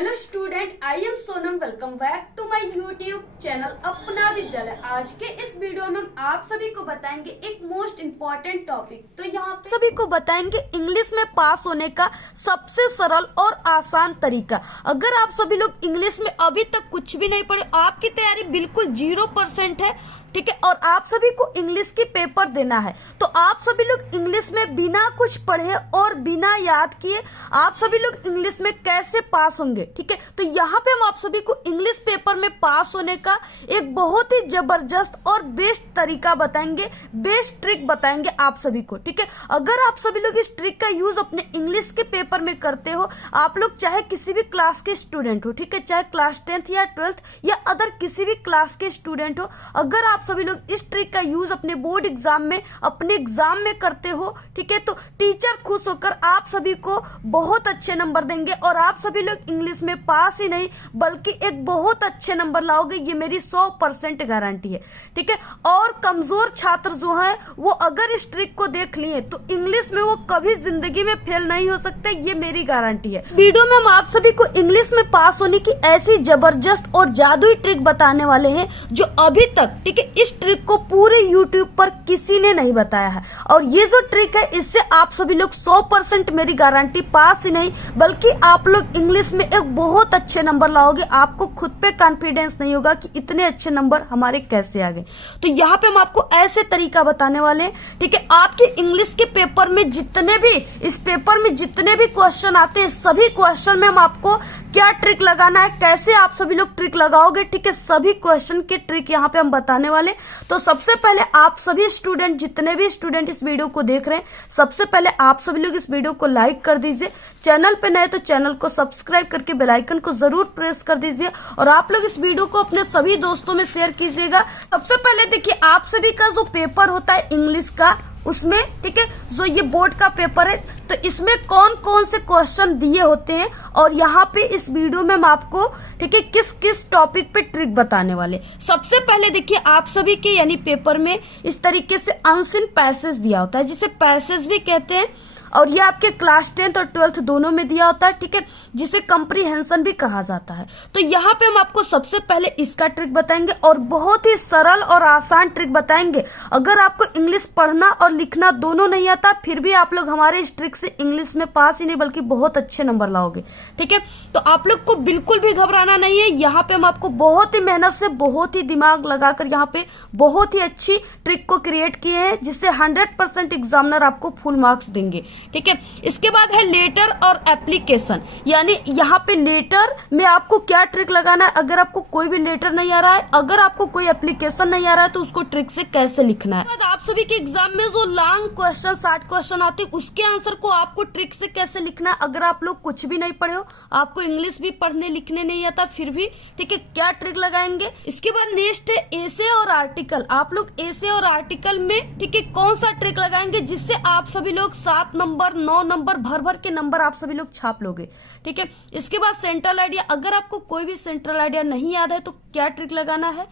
Hello student, I am Sonam. Welcome back to my YouTube channel Apna Vidyalaya. आज के इस video में हम आप सभी को बताएंगे एक मोस्ट इम्पोर्टेंट टॉपिक। तो यहाँ पे सभी को बताएंगे इंग्लिश में पास होने का सबसे सरल और आसान तरीका। अगर आप सभी लोग इंग्लिश में अभी तक कुछ भी नहीं पढ़े, आपकी तैयारी बिल्कुल 0% है, ठीक है, और आप सभी को इंग्लिश की पेपर देना है, तो आप सभी लोग इंग्लिश में बिना कुछ पढ़े और बिना याद किए आप सभी लोग इंग्लिश में कैसे पास होंगे, ठीक है। तो यहाँ पे हम आप सभी को इंग्लिश पेपर में पास होने का एक बहुत ही जबरदस्त और बेस्ट तरीका बताएंगे, बेस्ट ट्रिक बताएंगे आप सभी को, ठीक है। अगर आप सभी लोग इस ट्रिक का यूज अपने इंग्लिश के पेपर में करते हो, आप लोग चाहे किसी भी क्लास के स्टूडेंट हो, ठीक है, चाहे क्लास 10th या 12th या अदर किसी भी क्लास के स्टूडेंट हो, अगर आप सभी लोग इस ट्रिक का यूज अपने बोर्ड एग्जाम में, अपने एग्जाम में करते हो, ठीक है, तो टीचर खुश होकर आप सभी को बहुत अच्छे नंबर देंगे और आप सभी लोग इंग्लिश में पास ही नहीं बल्कि एक बहुत अच्छे नंबर लाओगे, ये मेरी 100% गारंटी है, ठीक है। और कमजोर छात्र जो हैं वो अगर इस ट्रिक को देख लिए तो इंग्लिश में वो कभी जिंदगी में फेल नहीं हो सकते, ये मेरी गारंटी है। वीडियो में हम आप सभी को इंग्लिश में पास होने की ऐसी जबरदस्त और जादुई ट्रिक बताने वाले हैं जो अभी तक, ठीक है, इस ट्रिक को पूरे YouTube पर किसी ने नहीं बताया है। और ये जो ट्रिक है इससे आप सभी लोग 100% मेरी गारंटी पास ही नहीं बल्कि आप लोग इंग्लिश में एक बहुत अच्छे नंबर लाओगे। आपको खुद पे कॉन्फिडेंस नहीं होगा कि इतने अच्छे नंबर हमारे कैसे आ गए। तो यहाँ पे हम आपको ऐसे तरीका बताने वाले हैं, ठीक है। आपके इंग्लिश के पेपर में जितने भी, इस पेपर में जितने भी क्वेश्चन आते हैं, सभी क्वेश्चन में हम आपको क्या ट्रिक लगाना है, कैसे आप सभी लोग ट्रिक लगाओगे, ठीक है, सभी क्वेश्चन के ट्रिक यहाँ पे हम बताने वाले। तो सबसे पहले आप सभी स्टूडेंट, जितने भी स्टूडेंट इस वीडियो को देख रहे हैं, सबसे पहले आप सभी लोग इस वीडियो को लाइक कर दीजिए। चैनल पे नए तो चैनल को सब्सक्राइब करके बेल आइकन को जरूर प्रेस कर दीजिए और आप लोग इस वीडियो को अपने सभी दोस्तों में शेयर कीजिएगा। सबसे पहले देखिए, आप सभी का जो पेपर होता है इंग्लिश का, उसमें, ठीक है, जो ये बोर्ड का पेपर है, तो इसमें कौन कौन से क्वेश्चन दिए होते हैं और यहाँ पे इस वीडियो में हम आपको, ठीक है, किस किस टॉपिक पे ट्रिक बताने वाले। सबसे पहले देखिए, आप सभी के यानी पेपर में इस तरीके से अनसीन पैसेज दिया होता है, जिसे पैसेज भी कहते हैं, और ये आपके क्लास 10th और 12th दोनों में दिया होता है, ठीक है, जिसे कंप्रीहेंशन भी कहा जाता है। तो यहाँ पे हम आपको सबसे पहले इसका ट्रिक बताएंगे और बहुत ही सरल और आसान ट्रिक बताएंगे। अगर आपको इंग्लिश पढ़ना और लिखना दोनों नहीं आता, फिर भी आप लोग हमारे इस ट्रिक से इंग्लिश में पास ही नहीं बल्कि बहुत अच्छे नंबर लाओगे, ठीक है। तो आप लोग को बिल्कुल भी घबराना नहीं है। यहाँ पे हम आपको बहुत ही मेहनत से, बहुत ही दिमाग लगाकर यहाँ पे बहुत ही अच्छी ट्रिक को क्रिएट किए हैं, जिससे 100% एग्जामिनर आपको फुल मार्क्स देंगे, ठीक है। इसके बाद है लेटर और एप्लीकेशन, यानी यहाँ पे लेटर में आपको क्या ट्रिक लगाना है। अगर आपको कोई भी लेटर नहीं आ रहा है, अगर आपको कोई एप्लीकेशन नहीं आ रहा है, तो उसको ट्रिक से कैसे लिखना है। आप सभी के एग्जाम में जो लॉन्ग क्वेश्चन, 60 क्वेश्चन आते हैं, उसके आंसर को आपको ट्रिक से कैसे लिखना है। अगर आप लोग कुछ भी नहीं पढ़े हो, आपको इंग्लिश भी पढ़ने लिखने नहीं आता, फिर भी, ठीक है, क्या ट्रिक लगाएंगे। इसके बाद नेक्स्ट है एसे और आर्टिकल। आप लोग एसे और आर्टिकल में, ठीक है, कौन सा ट्रिक लगाएंगे जिससे आप सभी लोग 7 नंबर, 9 नंबर, भर भर के नंबर आप सभी लोग छाप लोगे, ठीक है। इसके बाद सेंट्रल आइडिया। अगर आपको कोई भी सेंट्रल आइडिया नहीं याद है तो क्या ट्रिक लगाना है।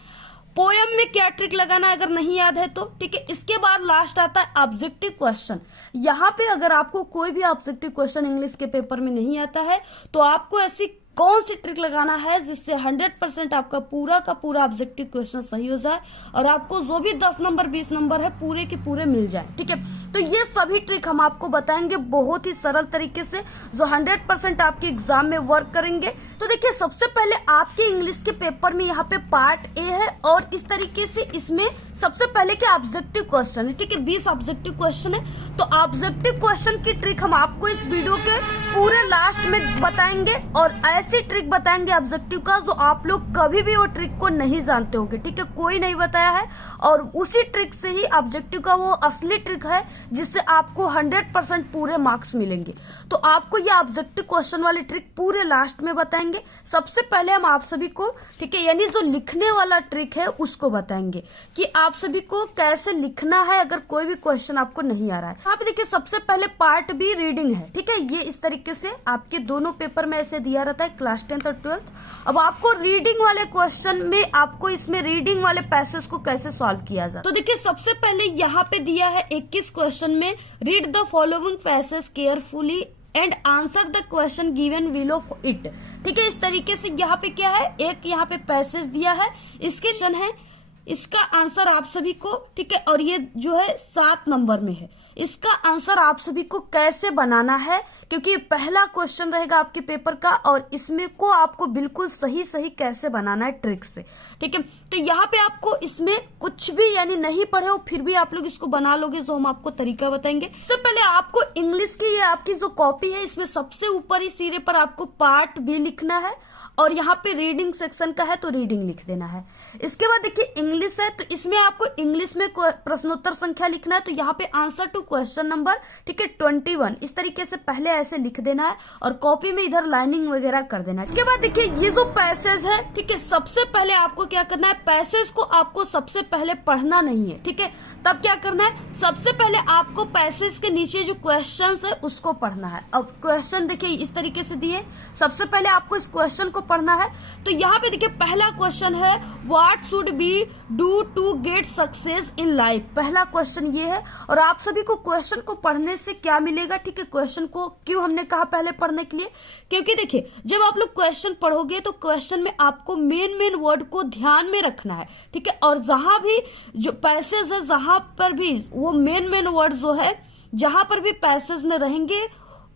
पोयम में क्या ट्रिक लगाना है अगर नहीं याद है तो, ठीक है। इसके बाद लास्ट आता है ऑब्जेक्टिव क्वेश्चन। यहाँ पे अगर आपको कोई भी ऑब्जेक्टिव क्वेश्चन इंग्लिश के पेपर में नहीं आता है, तो आपको ऐसी कौन सी ट्रिक लगाना है जिससे 100% आपका पूरा का पूरा ऑब्जेक्टिव क्वेश्चन सही हो जाए और आपको जो भी 10 नंबर 20 नंबर है पूरे के पूरे मिल जाए, ठीक है। तो ये सभी ट्रिक हम आपको बताएंगे बहुत ही सरल तरीके से, जो 100% आपके एग्जाम में वर्क करेंगे। तो देखिए, सबसे पहले आपके इंग्लिश के पेपर में यहाँ पे पार्ट ए है और इस तरीके से इसमें सबसे पहले के ऑब्जेक्टिव क्वेश्चन है, ठीक है, 20 ऑब्जेक्टिव क्वेश्चन है। तो ऑब्जेक्टिव क्वेश्चन की ट्रिक हम आपको इस वीडियो के पूरे लास्ट में बताएंगे और ऐसी ट्रिक बताएंगे ऑब्जेक्टिव का जो आप लोग कभी भी वो ट्रिक को नहीं जानते होंगे, ठीक है, कोई नहीं बताया है। और उसी ट्रिक से ही ऑब्जेक्टिव का वो असली ट्रिक है जिससे आपको 100% पूरे मार्क्स मिलेंगे। तो आपको ये ऑब्जेक्टिव क्वेश्चन वाली ट्रिक पूरे लास्ट में बताएंगे। सबसे पहले हम आप सभी को, ठीक है, यानी जो लिखने वाला ट्रिक है उसको बताएंगे कि आप सभी को कैसे लिखना है अगर कोई भी क्वेश्चन आपको नहीं आ रहा है। आप देखिए, सबसे पहले पार्ट बी रीडिंग है, ठीक है, ये इस तरीके से आपके दोनों पेपर में ऐसे दिया रहता है, क्लास 10th और 12th। अब आपको रीडिंग वाले क्वेश्चन में आपको इसमें रीडिंग वाले पैसेज को कैसे सॉल्व किया जाए। तो देखिए, सबसे पहले यहाँ पे दिया है 21 क्वेश्चन में, read the following passage carefully and answer the question given below it. ठीक है, इस तरीके से यहाँ पे क्या है, एक यहाँ पे पैसेज दिया है, इसके क्वेश्चन है, इसका आंसर आप सभी को, ठीक है, और ये जो है 7 नंबर में है, इसका आंसर आप सभी को कैसे बनाना है, क्योंकि पहला क्वेश्चन रहेगा आपके पेपर का और इसमें को आपको बिल्कुल सही सही कैसे बनाना है ट्रिक से। ठीक है, तो यहाँ पे आपको इसमें कुछ भी यानी नहीं पढ़े हो फिर भी आप लोग इसको बना लोगे, जो हम आपको तरीका बताएंगे। सबसे पहले आपको इंग्लिश की ये आपकी जो कॉपी है इसमें सबसे ऊपर ही सिरे पर आपको पार्ट भी लिखना है और यहाँ पे रीडिंग सेक्शन का है तो रीडिंग लिख देना है। इसके बाद देखिए इंग्लिश है तो इसमें आपको इंग्लिश में प्रश्नोत्तर संख्या लिखना है, तो यहाँ पे आंसर टू क्वेश्चन नंबर, ठीक है, 21 इस तरीके से पहले ऐसे लिख देना है और कॉपी में इधर लाइनिंग वगैरह कर देना है। इसके बाद देखिए ये जो पैसेज है, ठीक है, सबसे पहले आपको क्या करना है, पैसेज को आपको सबसे पहले पढ़ना नहीं है। ठीक है, तब क्या करना है, सबसे पहले आपको पैसेज के नीचे जो क्वेश्चन है उसको पढ़ना है। अब क्वेश्चन देखिए इस तरीके से दिए, सबसे पहले आपको इस क्वेश्चन को पढ़ना है। तो यहाँ पे देखिए पहला क्वेश्चन है what should be do to get success in life. पहला क्वेश्चन ये है और आप सभी को क्वेश्चन को पढ़ने से क्या मिलेगा। ठीक है, क्वेश्चन को क्यों हमने कहा पहले पढ़ने के लिए, क्योंकि देखिए जब आप लोग क्वेश्चन पढ़ोगे तो क्वेश्चन में आपको मेन वर्ड को ध्यान में रखना है। ठीक है, और जहां भी जो पैसेज है, जहां पर भी वो मेन वर्ड जो है, जहां पर भी पैसेज में रहेंगे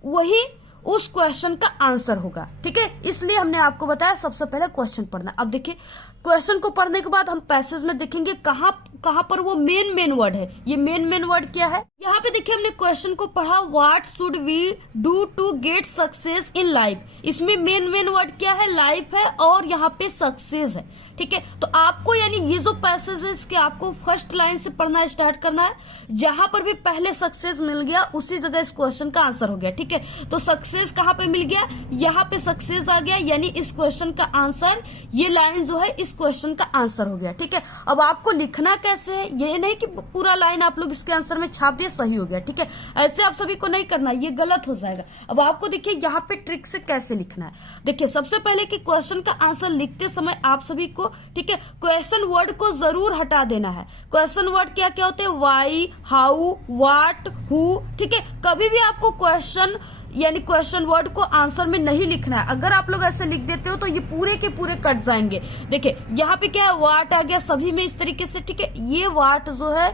वही उस क्वेश्चन का आंसर होगा। ठीक है, इसलिए हमने आपको बताया सबसे पहले क्वेश्चन पढ़ना। अब देखिए क्वेश्चन को पढ़ने के बाद हम पैसेज में देखेंगे कहां पर वो मेन वर्ड है। ये मेन वर्ड क्या है, यहाँ पे देखिए हमने क्वेश्चन को पढ़ा what should we do to get success in life. इसमें मेन वर्ड क्या है, लाइफ है और यहाँ पे सक्सेस है। ठीक है, तो आपको यानी ये जो पैसेज है इसके आपको फर्स्ट लाइन से पढ़ना स्टार्ट करना है। जहां पर भी पहले सक्सेस मिल गया उसी जगह इस क्वेश्चन का आंसर हो गया। ठीक है, तो सक्सेस कहां पे मिल गया, यहाँ पे सक्सेस आ गया, यानी इस क्वेश्चन का आंसर, ये लाइन जो है इस क्वेश्चन का आंसर हो गया। ठीक है, अब आपको लिखना कैसे है, ये नहीं कि पूरा लाइन आप लोग इसके आंसर में छाप दिया सही हो गया। ठीक है, ऐसे आप सभी को नहीं करना, ये गलत हो जाएगा। अब आपको देखिए यहाँ पे ट्रिक से कैसे लिखना है। देखिए सबसे पहले कि क्वेश्चन का आंसर लिखते समय आप सभी को, ठीक है, क्वेश्चन वर्ड को जरूर हटा देना है। क्वेश्चन वर्ड क्या क्या होते हैं, वाई, हाउ, व्हाट, हु। ठीक है, कभी भी आपको क्वेश्चन यानी क्वेश्चन वर्ड को आंसर में नहीं लिखना है। अगर आप लोग ऐसे लिख देते हो तो ये पूरे के पूरे कट जाएंगे। देखिए यहाँ पे क्या है, वाट आ गया सभी में इस तरीके से। ठीक है, ये वाट जो है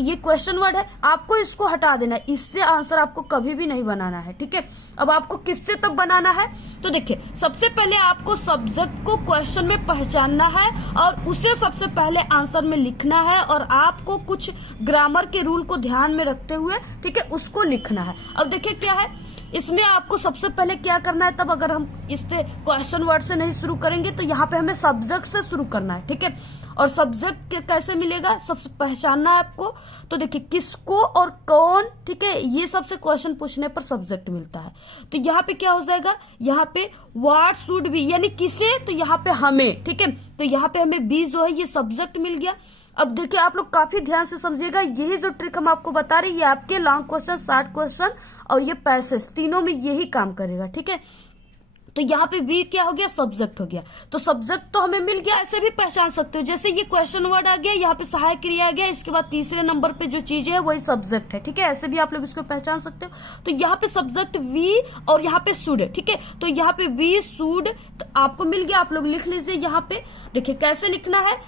ये क्वेश्चन वर्ड है, आपको इसको हटा देना है, इससे आंसर आपको कभी भी नहीं बनाना है। ठीक है, अब आपको किससे तब बनाना है, तो देखिए सबसे पहले आपको सब्जेक्ट को क्वेश्चन में पहचानना है और उसे सबसे पहले आंसर में लिखना है और आपको कुछ ग्रामर के रूल को ध्यान में रखते हुए, ठीक है, उसको लिखना है। अब देखिए क्या है, इसमें आपको सबसे पहले क्या करना है, तब अगर हम इससे क्वेश्चन वर्ड से नहीं शुरू करेंगे तो यहाँ पे हमें सब्जेक्ट से शुरू करना है। ठीक है, और सब्जेक्ट कैसे मिलेगा, सबसे पहचानना है आपको। तो देखिए किसको और कौन, ठीक है, ये सबसे क्वेश्चन पूछने पर सब्जेक्ट मिलता है। तो यहाँ पे क्या हो जाएगा, यहाँ पे व्हाट शुड बी यानी किसे, तो यहाँ पे हमें। ठीक है, तो यहाँ पे हमें बी जो है ये सब्जेक्ट मिल गया। अब देखिए आप लोग काफी ध्यान से समझिएगा, यही जो ट्रिक हम आपको बता रहे हैं ये आपके लॉन्ग क्वेश्चन, शॉर्ट क्वेश्चन और ये पैसेज तीनों में यही काम करेगा। ठीक है, तो यहाँ पे बी क्या हो गया, सब्जेक्ट हो गया। तो सब्जेक्ट तो हमें मिल गया, ऐसे भी पहचान सकते हो, जैसे ये क्वेश्चन वर्ड आ गया, यहाँ पे सहायक क्रिया आ गया, इसके बाद तीसरे नंबर पे जो चीज है वही सब्जेक्ट है। ठीक है, ऐसे भी आप लोग इसको पहचान सकते हो। तो यहाँ पे सब्जेक्ट वी और यहाँ पे शुड है। ठीक है, तो यहाँ पे वी शुड तो आपको मिल गया, आप लोग लिख लीजिए। यहाँ पे देखिए कैसे लिखना है,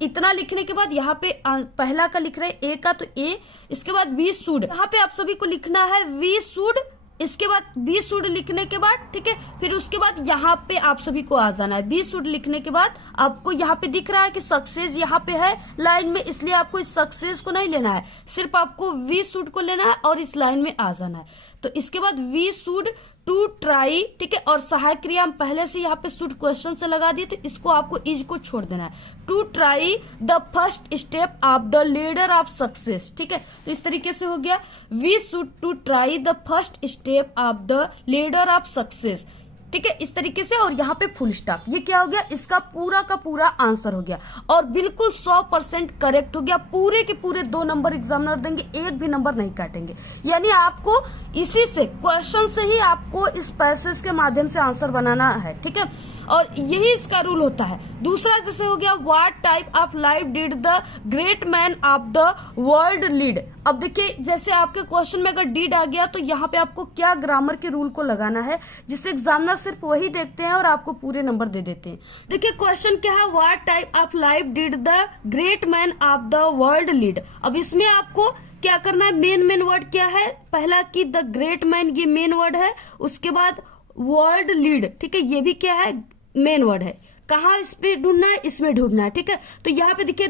इतना लिखने के बाद यहाँ पे पहला का लिख रहे हैं ए का, तो ए, इसके बाद वी शुड, यहाँ पे आप सभी को लिखना है वी शुड, इसके बाद बी शुड लिखने के बाद, ठीक है, फिर उसके बाद यहाँ पे आप सभी को आ जाना है। बी शुड लिखने के बाद आपको यहाँ पे दिख रहा है कि सक्सेस यहाँ पे है लाइन में, इसलिए आपको इस सक्सेस को नहीं लेना है, सिर्फ आपको वी शुड को लेना है और इस लाइन में आ जाना है। तो इसके बाद वी शुड टू ट्राई, ठीक है, और सहायक क्रिया हम पहले से यहाँ पे शुड क्वेश्चन से लगा दिए, तो इसको आपको इज को छोड़ देना है। To try the first step of the ladder of success. ठीक है, तो इस तरीके से हो गया, we should to try the first step of the ladder of success. ठीक है, इस तरीके से, और यहाँ पे फुल स्टॉप। ये क्या हो गया, इसका पूरा का पूरा आंसर हो गया और बिल्कुल 100% करेक्ट हो गया। पूरे के पूरे 2 नंबर एग्जामिनर देंगे, एक भी नंबर नहीं काटेंगे। यानी आपको इसी से क्वेश्चन से ही आपको इस पैसेज के माध्यम से आंसर बनाना है। ठीक है, और यही इसका रूल होता है। दूसरा जैसे हो गया what type of life did the great man of the world lead. अब देखिए जैसे आपके क्वेश्चन में अगर डिड आ गया तो यहाँ पे आपको क्या ग्रामर के रूल को लगाना है, जिससे एग्जामिनर सिर्फ वही देखते हैं और आपको पूरे नंबर दे देते हैं। देखिए क्वेश्चन क्या है, what type of life did the great man of the world lead. अब इसमें आपको क्या करना है, मेन वर्ड क्या है, पहला कि द ग्रेट मैन ये मेन वर्ड है, उसके बाद वर्ल्ड लीड, ठीक है, ये भी क्या है मेन वर्ड है। कहाँ इस पे ढूंढना है, इसमें ढूंढना है, ठीक है। तो यहाँ पे देखिए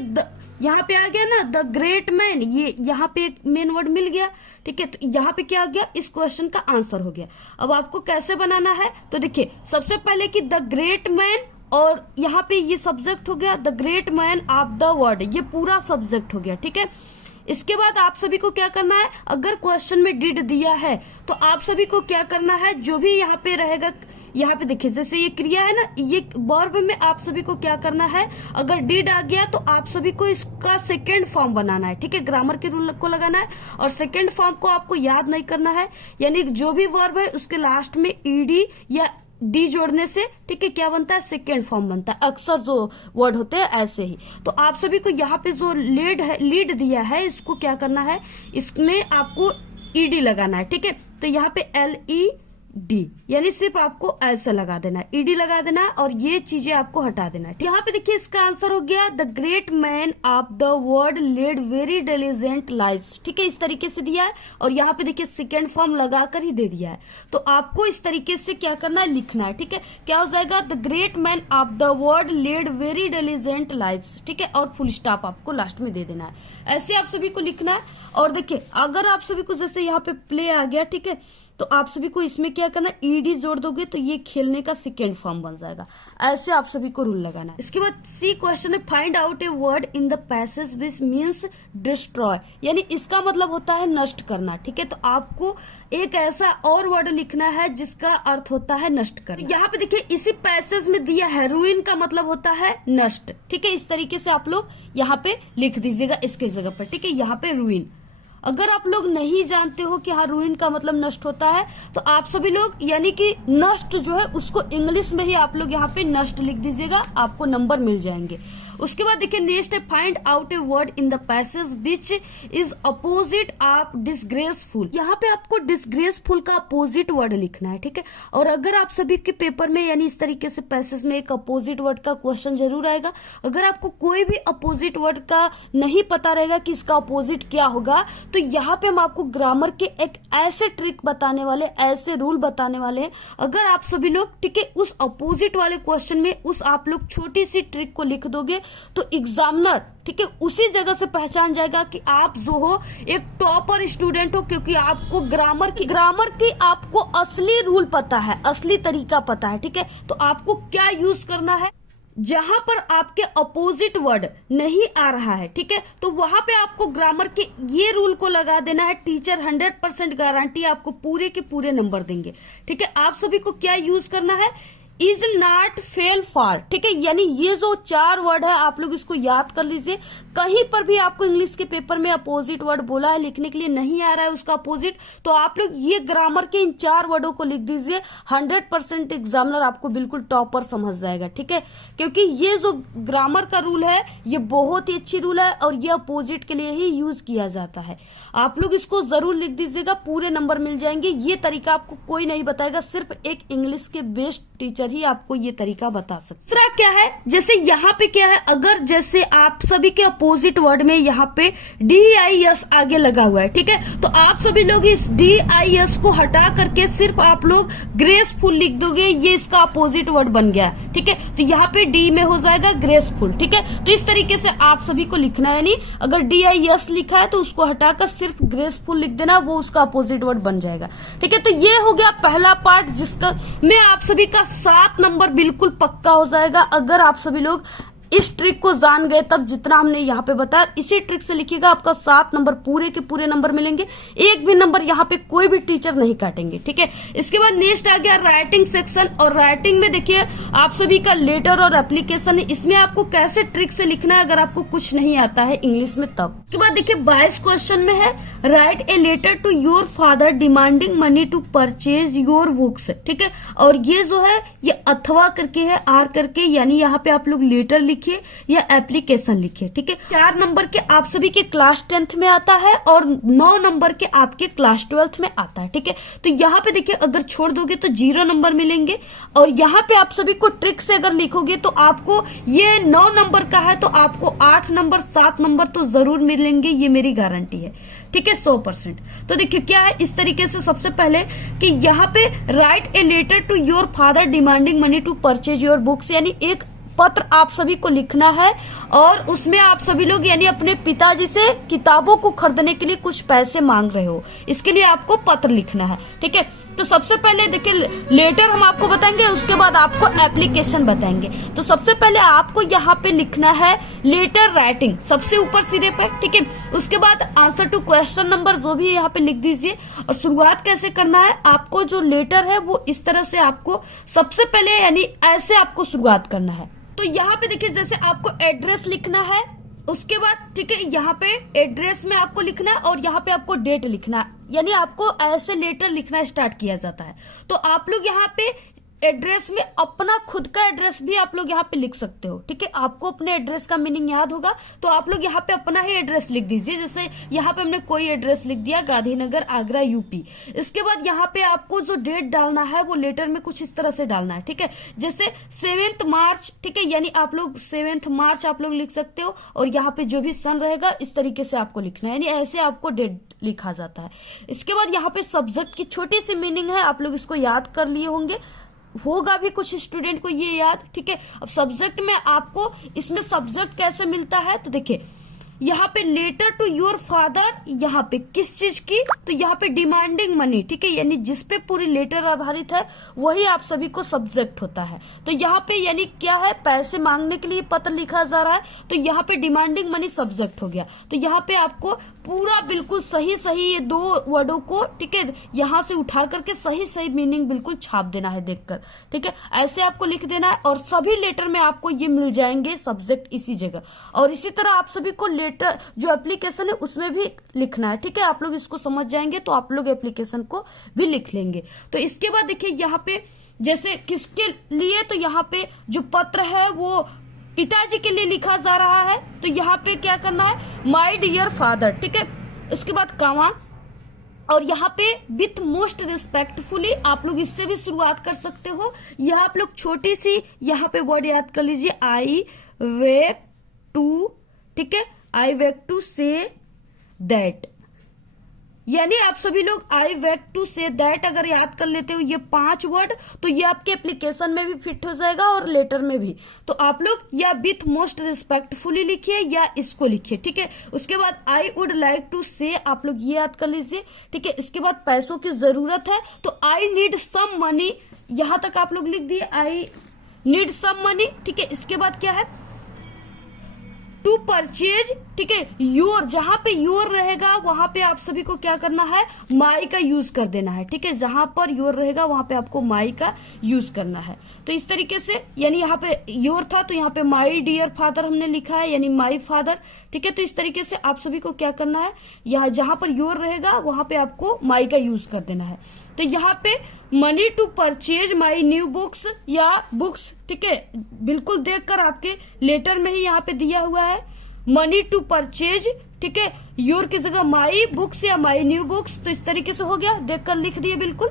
यहाँ पे आ गया ना द ग्रेट मैन, ये यहाँ पे एक मेन वर्ड मिल गया, ठीक है। तो यहाँ पे क्या आ गया, इस क्वेश्चन का आंसर हो गया। अब आपको कैसे बनाना है, तो देखिए सबसे पहले कि द ग्रेट मैन, और यहाँ पे ये सब्जेक्ट हो गया the great man of the world, ये पूरा सब्जेक्ट हो गया, ठीक है। इसके बाद आप सभी को क्या करना है, अगर क्वेश्चन में डिड दिया है तो आप सभी को क्या करना है, जो भी यहाँ पे रहेगा, यहाँ पे देखिए जैसे ये क्रिया है ना, ये वर्ब में आप सभी को क्या करना है, अगर डिड आ गया तो आप सभी को इसका सेकेंड फॉर्म बनाना है, ठीक है। ग्रामर के रूल को लगाना है और सेकेंड फॉर्म को आपको याद नहीं करना है, यानी जो भी वर्ब है उसके लास्ट में ईडी या डी जोड़ने से, ठीक है, क्या बनता है, सेकेंड फॉर्म बनता है। अक्सर जो वर्ड होते हैं ऐसे ही। तो आप सभी को यहाँ पे जो लीड दिया है इसको क्या करना है, इसमें आपको ईडी लगाना है, ठीक है। तो यहाँ पे LED यानी सिर्फ आपको ऐसा लगा देना है, ईडी लगा देना है और ये चीजें आपको हटा देना है। यहाँ पे देखिए इसका आंसर हो गया the great man of the world led very diligent lives, ठीक है, इस तरीके से दिया है। और यहाँ पे देखिए सेकेंड फॉर्म लगाकर ही दे दिया है। तो आपको इस तरीके से क्या करना है, लिखना है, ठीक है। क्या हो जाएगा, the great man of the world led very diligent lives, ठीक है, और फुल स्टॉप आपको लास्ट में दे देना है। ऐसे आप सभी को लिखना है। और देखिए अगर आप सभी को जैसे यहाँ पे प्ले आ गया, ठीक है, तो आप सभी को इसमें क्या करना, ईडी जोड़ दोगे तो ये खेलने का सेकेंड फॉर्म बन जाएगा। ऐसे आप सभी को रूल लगाना है। इसके बाद सी क्वेश्चन है find out a word in the passage which means destroy, यानी इसका मतलब होता है नष्ट करना, ठीक है। तो आपको एक ऐसा और वर्ड लिखना है जिसका अर्थ होता है नष्ट करना। यहाँ पे देखिए इसी पैसेज में दिया है रूइन का मतलब होता है नष्ट, ठीक है। इस तरीके से आप लोग यहाँ पे लिख दीजिएगा इसके जगह पर, ठीक है, यहाँ पे रूइन। अगर आप लोग नहीं जानते हो कि हाँ रूइन का मतलब नष्ट होता है तो आप सभी लोग यानी कि नष्ट जो है उसको इंग्लिश में ही आप लोग यहाँ पे नष्ट लिख दीजिएगा, आपको नंबर मिल जाएंगे। उसके बाद देखिए नेक्स्ट है find out a word in the passage which is opposite of disgraceful. यहाँ पे आपको डिसग्रेसफुल का अपोजिट वर्ड लिखना है, ठीक है। और अगर आप सभी के पेपर में यानी इस तरीके से पैसेज में एक अपोजिट वर्ड का क्वेश्चन जरूर आएगा। अगर आपको कोई भी अपोजिट वर्ड का नहीं पता रहेगा कि इसका अपोजिट क्या होगा, तो यहाँ पे हम आपको ग्रामर के एक ऐसे ट्रिक बताने वाले, ऐसे रूल बताने वाले हैं। अगर आप सभी लोग, ठीक है, उस अपोजिट वाले क्वेश्चन में उस आप लोग छोटी सी ट्रिक को लिख दोगे तो एग्जामिनर, ठीक है, उसी जगह से पहचान जाएगा कि आप जो हो एक टॉपर स्टूडेंट हो, क्योंकि आपको ग्रामर की आपको असली रूल पता है, असली तरीका पता है, ठीक है। तो आपको क्या यूज करना है, जहां पर आपके अपोजिट वर्ड नहीं आ रहा है, ठीक है, तो वहां पे आपको ग्रामर के ये रूल को लगा देना है। टीचर 100% गारंटी आपको पूरे के पूरे नंबर देंगे, ठीक है। आप सभी को क्या यूज करना है, इज नॉट फेल फार, ठीक है, यानी ये जो 4 वर्ड है आप लोग इसको याद कर लीजिए। कहीं पर भी आपको इंग्लिश के पेपर में अपोजिट वर्ड बोला है, लिखने के लिए नहीं आ रहा है उसका अपोजिट, तो आप लोग ये ग्रामर के इन 4 वर्डों को लिख दीजिए। 100% एग्जामिनर आपको बिल्कुल टॉपर समझ जाएगा, ठीक है, क्योंकि ये जो ग्रामर का रूल है ये बहुत ही अच्छी रूल है और ये अपोजिट के लिए ही यूज किया जाता है। आप लोग इसको जरूर लिख दीजिएगा, पूरे नंबर मिल जाएंगे। ये तरीका आपको कोई नहीं बताएगा, सिर्फ एक इंग्लिश के बेस्ट टीचर ही आपको ये तरीका बता सकते। दूसरा क्या है, जैसे यहाँ पे क्या है, अगर जैसे आप सभी के अपोजिट वर्ड में यहाँ पे DIS आगे लगा हुआ है, ठीक है, तो आप सभी लोग इस DIS को हटा करके सिर्फ आप लोग ग्रेसफुल लिख दोगे, ये इसका अपोजिट वर्ड बन गया, ठीक है। तो यहाँ पे डी में हो जाएगा ग्रेसफुल, ठीक है। तो इस तरीके से आप सभी को लिखना है, यानी अगर DIS लिखा है तो उसको हटाकर सिर्फ ग्रेसफुल लिख देना, वो उसका अपोजिट वर्ड बन जाएगा, ठीक है। तो ये हो गया पहला पार्ट, जिसका मैं आप सभी का 7 नंबर बिल्कुल पक्का हो जाएगा अगर आप सभी लोग इस ट्रिक को जान गए तब जितना हमने यहाँ पे बताया इसी ट्रिक से लिखिएगा, आपका 7 नंबर पूरे के पूरे नंबर मिलेंगे, एक भी नंबर यहाँ पे कोई भी टीचर नहीं काटेंगे। ठीक है, इसके बाद नेक्स्ट आ गया राइटिंग सेक्शन। और राइटिंग में देखिए आप सभी का लेटर और एप्लीकेशन है, इसमें आपको कैसे ट्रिक से लिखना है अगर आपको कुछ नहीं आता है इंग्लिश में तब। उसके बाद देखिए 22 क्वेश्चन में है write a letter to your father demanding money to purchase your books. ठीक है, और ये जो है ये अथवा करके है, आर करके, यानी यहाँ पे आप लोग लेटर लिखिए या एप्लीकेशन लिखिए। ठीक है, 4 नंबर के आप सभी के क्लास 10th में आता है और 9 नंबर के आपके क्लास 12th में आता है। ठीक है, तो यहाँ पे देखिए अगर छोड़ दोगे तो 0 नंबर मिलेंगे, और यहाँ पे आप सभी को ट्रिक से अगर लिखोगे तो आपको ये 9 नंबर का है तो आपको 8 नंबर 7 नंबर तो जरूर मिलेंगे, ये मेरी गारंटी है। ठीक है, 100%। तो देखिए क्या है, इस तरीके से सबसे पहले कि यहाँ पे write a letter to your father demanding money to purchase your books, यानी एक पत्र आप सभी को लिखना है और उसमें आप सभी लोग यानी अपने पिताजी से किताबों को खरीदने के लिए कुछ पैसे मांग रहे हो, इसके लिए आपको पत्र लिखना है। ठीक है, तो सबसे पहले देखिए लेटर हम आपको बताएंगे, उसके बाद आपको एप्लीकेशन बताएंगे। तो सबसे पहले आपको यहाँ पे लिखना है लेटर राइटिंग सबसे ऊपर सिरे पे। ठीक है, उसके बाद आंसर टू क्वेश्चन नंबर जो भी है यहाँ पे लिख दीजिए। और शुरुआत कैसे करना है, आपको जो लेटर है वो इस तरह से आपको सबसे पहले यानी ऐसे आपको शुरुआत करना है। तो यहाँ पे देखिए जैसे आपको एड्रेस लिखना है, उसके बाद ठीक है यहाँ पे एड्रेस में आपको लिखना है और यहाँ पे आपको डेट लिखना है, यानी आपको ऐसे लेटर लिखना स्टार्ट किया जाता है। तो आप लोग यहाँ पे एड्रेस में अपना खुद का एड्रेस भी आप लोग यहाँ पे लिख सकते हो। ठीक है, आपको अपने एड्रेस का मीनिंग याद होगा तो आप लोग यहाँ पे अपना ही एड्रेस लिख दीजिए। जैसे यहाँ पे हमने कोई एड्रेस लिख दिया, गांधीनगर आगरा यूपी। इसके बाद यहाँ पे आपको जो डेट डालना है वो लेटर में कुछ इस तरह से डालना है। ठीक है, जैसे 7 मार्च। ठीक है, यानी आप लोग 7 मार्च आप लोग लिख सकते हो और यहाँ पे जो भी सन रहेगा इस तरीके से आपको लिखना है, यानी ऐसे आपको डेट लिखा जाता है। इसके बाद यहाँ पे सब्जेक्ट की छोटी सी मीनिंग है, आप लोग इसको याद कर लिए होगा भी कुछ स्टूडेंट को ये याद। ठीक है, अब सब्जेक्ट में आपको इसमें सब्जेक्ट कैसे मिलता है तो देखिए यहाँ पे लेटर टू योर फादर, यहाँ पे किस चीज की, तो यहाँ पे डिमांडिंग मनी। ठीक है, यानी जिस पे पूरी लेटर आधारित है वही आप सभी को सब्जेक्ट होता है। तो यहाँ पे यानी क्या है, पैसे मांगने के लिए पत्र लिखा जा रहा है, तो यहाँ पे डिमांडिंग मनी सब्जेक्ट हो गया। तो यहाँ पे आपको पूरा बिल्कुल सही सही ये 2 वर्डों को ठीक है यहाँ से उठा करके सही सही मीनिंग बिल्कुल छाप देना है देखकर। ठीक है, ऐसे आपको लिख देना है और सभी लेटर में आपको ये मिल जाएंगे सब्जेक्ट इसी जगह। और इसी तरह आप सभी को लेटर जो एप्लीकेशन है उसमें भी लिखना है। ठीक है, आप लोग इसको समझ जाएंगे तो आप लोग एप्लीकेशन को भी लिख लेंगे। तो इसके बाद देखिए यहाँ पे जैसे किसके लिए, तो यहाँ पे जो पत्र है वो पिताजी के लिए लिखा जा रहा है, तो यहाँ पे क्या करना है, माय डियर फादर। ठीक है, इसके बाद कामा और यहाँ पे विथ मोस्ट रिस्पेक्टफुली आप लोग इससे भी शुरुआत कर सकते हो। यह आप लोग छोटी सी यहाँ पे वर्ड याद कर लीजिए, आई वेक टू। ठीक है, आई वेक टू से दैट, यानी आप सभी लोग आई वेक टू से दैट अगर याद कर लेते हो ये 5 वर्ड तो ये आपके एप्लीकेशन में भी फिट हो जाएगा और लेटर में भी। तो आप लोग या विथ मोस्ट रिस्पेक्टफुली लिखिए या इसको लिखिए। ठीक है, उसके बाद आई वुड लाइक टू से आप लोग ये याद कर लीजिए। ठीक है, इसके बाद पैसों की जरूरत है तो आई नीड सम मनी, यहां तक आप लोग लिख दिए आई नीड सम मनी। ठीक है, इसके बाद क्या है, टू परचेज। ठीक है, योर, जहां पे योर रहेगा वहां पे आप सभी को क्या करना है, माई का यूज कर देना है। ठीक है, जहां पर योर रहेगा वहां पे आपको माई का यूज करना है। तो इस तरीके से यानी यहाँ पे योर था तो यहाँ पे माई डियर फादर हमने लिखा है, यानी माई फादर। ठीक है, तो इस तरीके से आप सभी को क्या करना है, यहाँ जहां पर योर रहेगा वहां पे आपको माई का यूज कर देना है। तो यहाँ पे money to purchase my new books या बुक्स। ठीक है, बिल्कुल देखकर आपके लेटर में ही यहाँ पे दिया हुआ है मनी टू परचेज। ठीक है, योर की जगह माई बुक्स या माई न्यू बुक्स, तो इस तरीके से हो गया, देखकर लिख दिए बिल्कुल।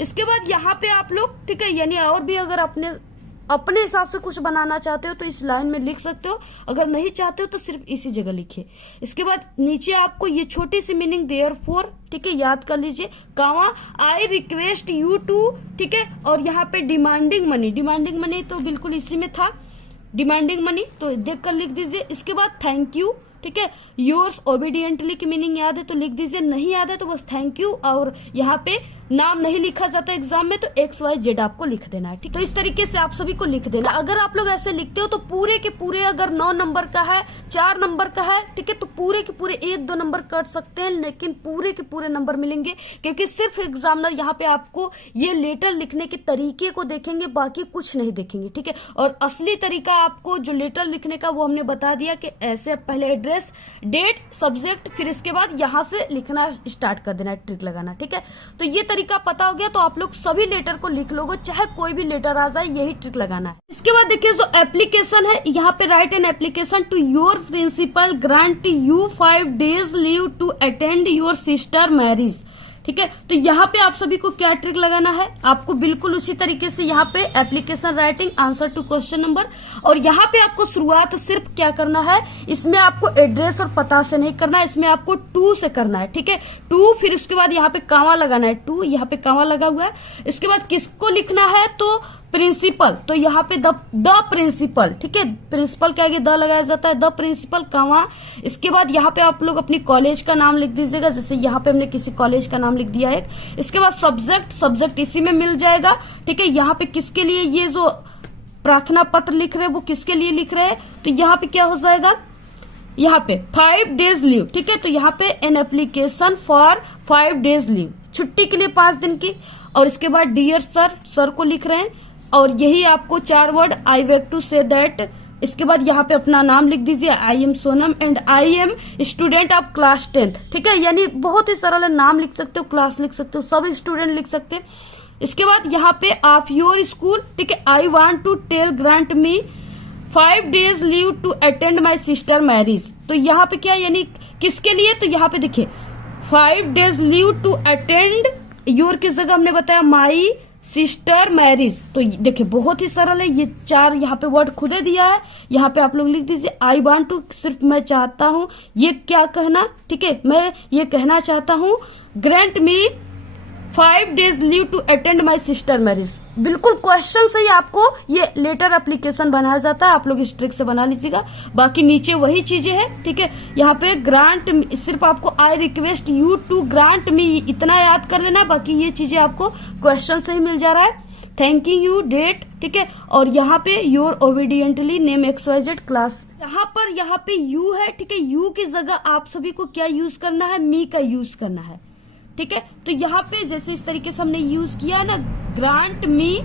इसके बाद यहाँ पे आप लोग ठीक है यानी और भी अगर अपने हिसाब से कुछ बनाना चाहते हो तो इस लाइन में लिख सकते हो, अगर नहीं चाहते हो तो सिर्फ इसी जगह लिखिए। इसके बाद नीचे आपको ये छोटी सी मीनिंग देयरफॉर ठीक है याद कर लीजिए, कामा आई रिक्वेस्ट यू टू। ठीक है, और यहाँ पे डिमांडिंग मनी तो बिल्कुल इसी में था, डिमांडिंग मनी तो देख कर लिख दीजिए। इसके बाद थैंक यू। ठीक है, योर्स ओबीडियंटली की मीनिंग याद है तो लिख दीजिए, नहीं याद है तो बस थैंक यू और यहाँ पे नाम नहीं लिखा जाता एग्जाम में तो XYZ आपको लिख देना है, ठीक। तो इस तरीके से आप सभी को लिख देना। अगर आप लोग ऐसे लिखते हो तो पूरे के पूरे, अगर 9 नंबर का है, 4 नंबर का है, ठीक है, तो पूरे के पूरे 1-2 नंबर कट सकते हैं, लेकिन पूरे के पूरे नंबर मिलेंगे, क्योंकि सिर्फ एग्जामिनर यहाँ पे आपको ये लेटर लिखने के तरीके को देखेंगे, बाकी कुछ नहीं देखेंगे, ठीक है। और असली तरीका आपको जो लेटर लिखने का वो हमने बता दिया कि ऐसे पहले एड्रेस, डेट, सब्जेक्ट, फिर इसके बाद यहाँ से लिखना स्टार्ट कर देना है, ट्रिक लगाना, ठीक है। तो ये तरीका पता हो गया तो आप लोग सभी लेटर को लिख लोगे, चाहे कोई भी लेटर आ जाए, यही ट्रिक लगाना है। इसके बाद देखिए जो एप्लीकेशन है, यहाँ पे write an application to your principal grant you 5 days leave to attend your sister marriage, ठीक है। तो यहाँ पे आप सभी को क्या ट्रिक लगाना है, आपको बिल्कुल उसी तरीके से यहाँ पे application writing, answer to question number, और यहाँ पे आपको शुरुआत सिर्फ क्या करना है, इसमें आपको एड्रेस और पता से नहीं करना है, इसमें आपको टू से करना है, ठीक है। टू, फिर उसके बाद यहाँ पे कामा लगाना है, टू, यहाँ पे कामा लगा हुआ है। इसके बाद किसको लिखना है, तो प्रिंसिपल, तो यहाँ पे द प्रिंसिपल, ठीक है, प्रिंसिपल के आगे द लगाया जाता है, द प्रिंसिपल कामा। इसके बाद यहाँ पे आप लोग अपनी कॉलेज का नाम लिख दीजिएगा, जैसे यहाँ पे हमने किसी कॉलेज का नाम लिख दिया है। इसके बाद सब्जेक्ट इसी में मिल जाएगा, ठीक है। यहाँ पे किसके लिए ये जो प्रार्थना पत्र लिख रहे हैं वो किसके लिए लिख रहे हैं, तो यहाँ पे क्या हो जाएगा, यहाँ पे 5 days लीव, ठीक है। तो यहाँ पे an application for 5 days leave, छुट्टी के लिए 5 दिन की। और इसके बाद डियर सर को लिख रहे हैं, और यही आपको 4 word, I beg to say that. इसके बाद यहाँ पे अपना नाम लिख दीजिए, I am Sonam and I am student of class 10th, ठीक है। यानी बहुत ही सरल है, नाम लिख सकते हो, क्लास लिख सकते हो, सब स्टूडेंट लिख सकते हैं। इसके बाद यहाँ पे आप योर स्कूल, ठीक है, I want to tell grant me 5 days leave to attend my sister marriage. तो यहाँ पे क्या, यानी किसके लिए, तो यहाँ पे देखिए 5 days leave to attend, your की जगह हमने बताया माई सिस्टर मैरिज। तो देखिए बहुत ही सरल है, ये 4 यहाँ पे वर्ड खुदे दिया है, यहाँ पे आप लोग लिख दीजिए आई वांट टू, सिर्फ मैं चाहता हूँ, ये क्या कहना, ठीक है, मैं ये कहना चाहता हूँ, grant me 5 days leave to attend my sister marriage. बिल्कुल क्वेश्चन से ही आपको ये लेटर एप्लीकेशन बनाया जाता है, आप लोग इस ट्रिक से बना लीजिएगा, बाकी नीचे वही चीजें हैं, ठीक है। यहाँ पे ग्रांट, सिर्फ आपको I request you to grant me इतना याद कर लेना, बाकी ये चीजें आपको क्वेश्चन से ही मिल जा रहा है। थैंकिंग यू, डेट, ठीक है। और यहाँ पे your obediently name XYZ class, यहाँ पे यू है, ठीक है। यू की जगह आप सभी को क्या यूज करना है, मी का यूज करना है, ठीक है। तो यहाँ पे जैसे इस तरीके से हमने यूज किया है ना, grant me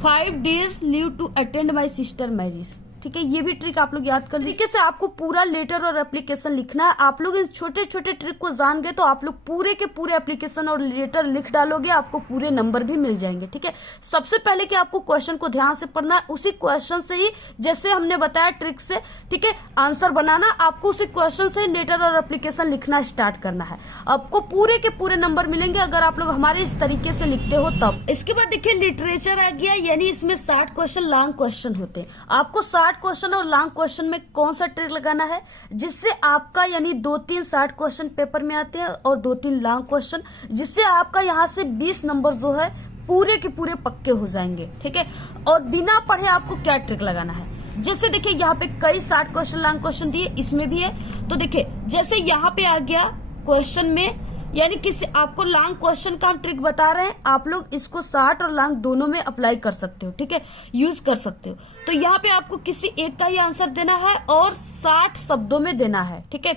5 days leave to attend my sister marriage, ठीक है। ये भी ट्रिक आप लोग याद कर लीजिए। तरीके से आपको पूरा लेटर और एप्लीकेशन लिखना है। आप लोग इन छोटे छोटे ट्रिक को जान गए तो आप लोग पूरे के पूरे एप्लीकेशन और लेटर लिख डालोगे, आपको पूरे नंबर भी मिल जाएंगे, ठीक है। सबसे पहले कि आपको क्वेश्चन को ध्यान से पढ़ना है, उसी क्वेश्चन से ही जैसे हमने बताया ट्रिक से, ठीक है, आंसर बनाना, आपको उसी क्वेश्चन से लेटर और एप्लीकेशन लिखना स्टार्ट करना है। आपको पूरे के पूरे नंबर मिलेंगे अगर आप लोग हमारे इस तरीके से लिखते हो तब। इसके बाद देखिए लिटरेचर आ गया, यानी इसमें 60 क्वेश्चन लॉन्ग क्वेश्चन होते हैं। आपको 60 क्वेश्चन और लॉन्ग क्वेश्चन में कौन सा ट्रिक लगाना है, जिससे आपका यानी 2-3 60 क्वेश्चन पेपर में आते हैं और 2-3 लॉन्ग क्वेश्चन, जिससे आपका यहाँ से 20 नंबर जो है पूरे के पूरे पक्के हो जाएंगे, ठीक है। और बिना पढ़े आपको क्या ट्रिक लगाना है, जैसे देखिए यहाँ पे कई 60 क्वेश्चन लॉन्ग क्वेश्चन दिए, इसमें भी है। तो देखिए जैसे यहाँ पे आ गया क्वेश्चन में, यानी किसी आपको लॉन्ग क्वेश्चन का हम ट्रिक बता रहे हैं, आप लोग इसको 60 और लॉन्ग दोनों में अप्लाई कर सकते हो, ठीक है, यूज कर सकते हो। तो यहाँ पे आपको किसी एक का ही आंसर देना है और 60 शब्दों में देना है, ठीक है।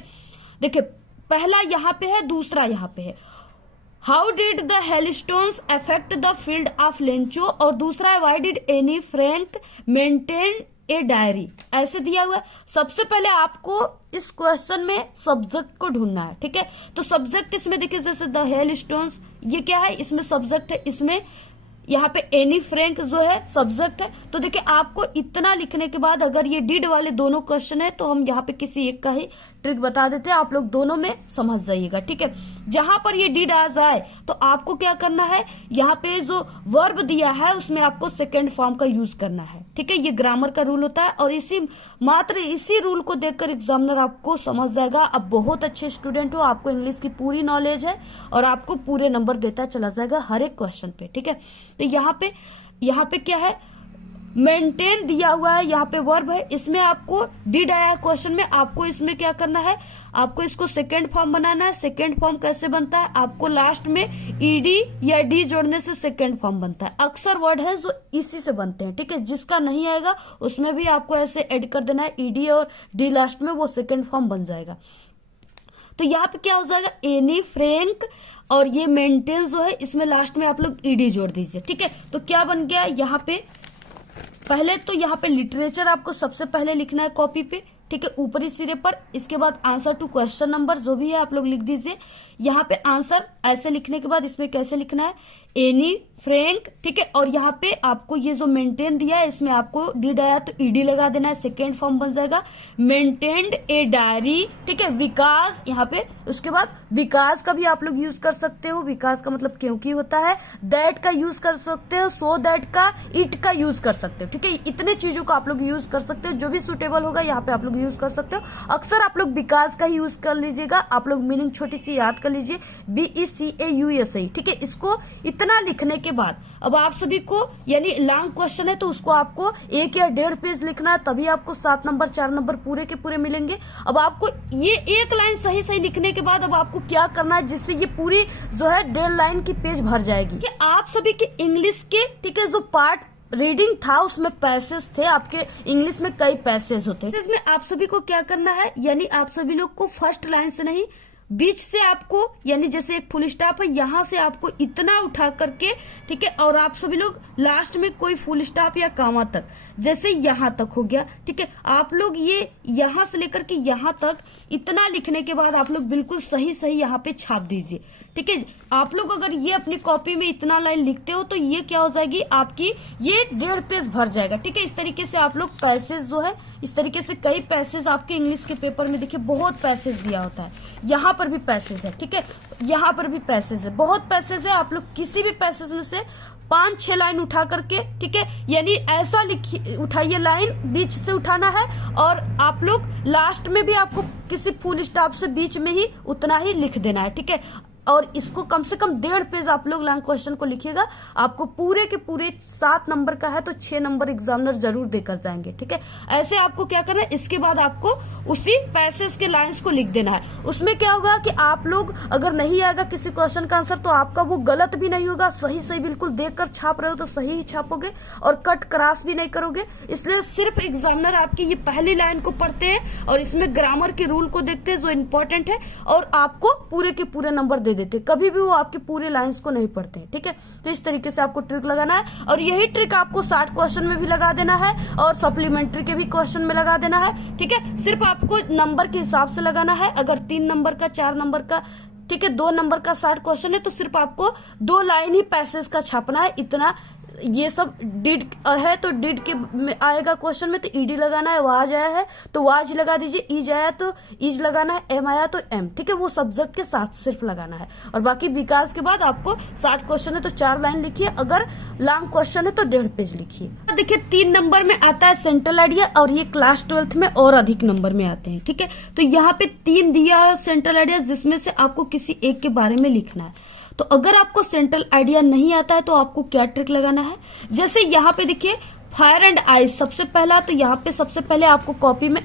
देखिए पहला यहाँ पे है, दूसरा यहाँ पे है, how did the hailstones affect the field of Lencho, और दूसरा है why did Anne Frank maintain a diary, ऐसे दिया हुआ है। सबसे पहले आपको इस क्वेश्चन में सब्जेक्ट को ढूंढना है, ठीक है। तो सब्जेक्ट इसमें देखिए जैसे द हेलस्टोन्स, ये क्या है, इसमें सब्जेक्ट है, इसमें यहाँ पे एनी फ्रैंक जो है सब्जेक्ट है। तो देखिए आपको इतना लिखने के बाद अगर ये डिड वाले दोनों क्वेश्चन है तो हम यहाँ पे किसी एक का ही ट्रिक बता देते हैं, आप लोग दोनों में समझ जाइएगा, ठीक है। जहां पर ये डिड आ जाए तो आपको क्या करना है, यहाँ पे जो वर्ब दिया है उसमें आपको सेकेंड फॉर्म का यूज करना है, ठीक है। ये ग्रामर का रूल होता है और मात्र इसी रूल को देखकर एग्जामिनर आपको समझ जाएगा। अब बहुत अच्छे स्टूडेंट हो, आपको इंग्लिश की पूरी नॉलेज है और आपको पूरे नंबर देता चला जाएगा हर एक क्वेश्चन पे, ठीक है। तो यहाँ पे क्या है, मेंटेन दिया हुआ है, यहाँ पे वर्ब है, इसमें आपको डिड आया है क्वेश्चन में, आपको इसमें क्या करना है, आपको इसको सेकेंड फॉर्म बनाना है। सेकेंड फॉर्म कैसे बनता है, आपको लास्ट में ईडी या डी जोड़ने से सेकेंड फॉर्म बनता है। अक्सर वर्ड है जो इसी से बनते हैं, ठीक है। जिसका नहीं आएगा उसमें भी आपको ऐसे ऐड कर देना है, ईडी और डी लास्ट में, वो सेकेंड फॉर्म बन जाएगा। तो यहाँ पे क्या हो जाएगा, एनी, फ्रैंक और ये मेंटेन जो है इसमें लास्ट में आप लोग ईडी जोड़ दीजिए, ठीक है। तो क्या बन गया यहाँ पे, पहले तो यहाँ पे लिटरेचर आपको सबसे पहले लिखना है कॉपी पे, ठीक है, ऊपरी सिरे पर। इसके बाद आंसर टू क्वेश्चन नंबर जो भी है आप लोग लिख दीजिए। यहाँ पे आंसर ऐसे लिखने के बाद इसमें कैसे लिखना है, एनी, फ्रैंक, ठीक है। और यहाँ पे आपको ये जो मेंटेन दिया है इसमें आपको डिड आया तो ईडी लगा देना है, सेकेंड फॉर्म बन जाएगा। मेंटेन्ड ए डायरी, ठीक है, विकास यहाँ पे। उसके बाद विकास का भी आप लोग यूज कर सकते हो, विकास का मतलब क्योंकि होता है। दैट का यूज कर सकते हो, सो दैट का, इट का यूज कर सकते हो, ठीक है। इतने चीजों का आप लोग यूज कर सकते हो, जो भी सुटेबल होगा यहाँ पे आप लोग यूज कर सकते हो। अक्सर आप लोग विकास का ही यूज कर लीजिएगा। आप लोग मीनिंग छोटी सी याद कर लीजिए, BECAUSE, ठीक है। इसको इतना लिखने के बाद अब आप सभी को, यानी लॉन्ग क्वेश्चन है तो उसको आपको 1 या 1.5 पेज लिखना है, तभी आपको 7 नंबर 4 नंबर पूरे के पूरे मिलेंगे। अब आपको ये एक लाइन सही सही लिखने के बाद अब आपको क्या करना है, जिससे ये पूरी जो है 1.5 लाइन की पेज भर जाएगी। कि आप सभी के इंग्लिश के, ठीक है, जो पार्ट रीडिंग था उसमें पैसेज थे, आपके इंग्लिश में कई पैसेज होते हैं। इसमें आप सभी को क्या करना है, यानी आप सभी लोग को फर्स्ट लाइन से नहीं, बीच से आपको, यानी जैसे एक फुल स्टॉप है यहाँ से आपको इतना उठा करके, ठीक है, और आप सभी लोग लास्ट में कोई फुल स्टॉप या कामा तक, जैसे यहाँ तक हो गया, ठीक है। आप लोग ये यहाँ से लेकर के यहाँ तक इतना लिखने के बाद आप लोग बिल्कुल सही सही यहाँ पे छाप दीजिए, ठीक है। आप लोग अगर ये अपनी कॉपी में इतना लाइन लिखते हो तो ये क्या हो जाएगी, आपकी ये 1.5 पेज भर जाएगा, ठीक है। इस तरीके से आप लोग पैसेज जो है, इस तरीके से कई पैसेज आपके इंग्लिश के पेपर में देखिए बहुत पैसेज दिया होता है। यहाँ पर भी पैसेज है, ठीक है, यहाँ पर भी पैसेज है, बहुत पैसेज है। आप लोग किसी भी पैसेज में से 5-6 लाइन उठा करके, ठीक है, यानी ऐसा लिखिए, उठाइए लाइन, बीच से उठाना है, और आप लोग लास्ट में भी आपको किसी फुल स्टॉप से बीच में ही उतना ही लिख देना है, ठीक है। और इसको कम से कम 1.5 पेज आप लोग लॉन्ग क्वेश्चन को लिखिएगा। आपको पूरे के पूरे 7 नंबर का है तो 6 नंबर एग्जामिनर जरूर देकर जाएंगे, ठीक है। ऐसे आपको क्या करना है, इसके बाद आपको उसी पैसेज के लाइंस को लिख देना है। उसमें क्या होगा कि आप लोग अगर नहीं आएगा किसी क्वेश्चन का आंसर तो आपका वो गलत भी नहीं होगा, सही सही बिल्कुल देखकर छाप रहे हो तो सही ही छापोगे, और कट क्रॉस भी नहीं करोगे। इसलिए सिर्फ एग्जामिनर आपकी ये पहली लाइन को पढ़ते हैं और इसमें ग्रामर के रूल को देखते हैं जो इंपॉर्टेंट है, और आपको पूरे के पूरे नंबर दे देते, कभी भी वो आपके पूरे लाइंस को नहीं पढ़ते हैं, ठीक है। तो इस तरीके से आपको ट्रिक लगाना है, और यही ट्रिक आपको 60 क्वेश्चन में भी लगा देना है और सप्लीमेंट्री के भी क्वेश्चन में लगा देना है, ठीक है। सिर्फ आपको नंबर के हिसाब से लगाना है। अगर 3 नंबर का, 4 नंबर का, ठीक है, 2 नंबर का 60 क्वेश्चन है तो सिर्फ आपको 2 लाइन ही पैसेज का छापना है। इतना ये सब डिड है तो डिड के आएगा क्वेश्चन में तो ईडी लगाना है, वाज आया है तो वाज लगा दीजिए, ईज आया तो ईज लगाना है, एम आया तो एम, ठीक है, वो सब्जेक्ट के साथ सिर्फ लगाना है। और बाकी विकास के बाद आपको 60 क्वेश्चन है तो 4 लाइन लिखिए, अगर लॉन्ग क्वेश्चन है तो 1.5 पेज लिखिए। देखिए 3 नंबर में आता है सेंट्रल आइडिया, और ये क्लास 12th में और अधिक नंबर में आते हैं, ठीक है। तो यहाँ पे 3 दिया है सेंट्रल आइडिया, जिसमें से आपको किसी एक के बारे में लिखना है। तो अगर आपको सेंट्रल आइडिया नहीं आता है तो आपको क्या ट्रिक लगाना है, जैसे यहाँ पे देखिए फायर एंड आइस सबसे पहला, तो यहाँ पे सबसे पहले आपको कॉपी में,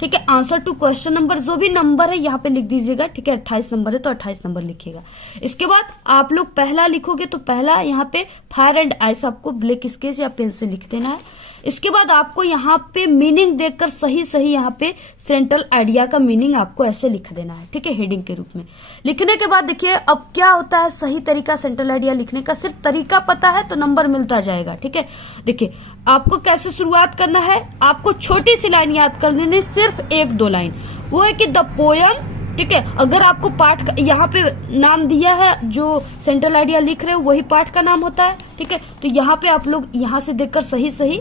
ठीक है, आंसर टू क्वेश्चन नंबर जो भी नंबर है यहाँ पे लिख दीजिएगा, ठीक है। 28 नंबर है तो 28 नंबर लिखिएगा। इसके बाद आप लोग पहला लिखोगे तो पहला यहाँ पे फायर एंड आइस आपको ब्लैक स्केच या पेन से लिख देना है। इसके बाद आपको यहाँ पे मीनिंग देखकर सही सही यहाँ पे सेंट्रल आइडिया का मीनिंग आपको ऐसे लिख देना है, ठीक है, हेडिंग के रूप में। लिखने के बाद देखिए अब क्या होता है, सही तरीका सेंट्रल आइडिया लिखने का, सिर्फ तरीका पता है तो नंबर मिलता जाएगा, ठीक है। देखिए आपको कैसे शुरुआत करना है, आपको छोटी सी लाइन याद कर लेनी, सिर्फ 1-2 लाइन, वो है कि द पोयम, ठीक है। अगर आपको पाठ का यहाँ पे नाम दिया है, जो सेंट्रल आइडिया लिख रहे हो वही पाठ का नाम होता है, ठीक है। तो यहाँ पे आप लोग यहाँ से देखकर सही सही,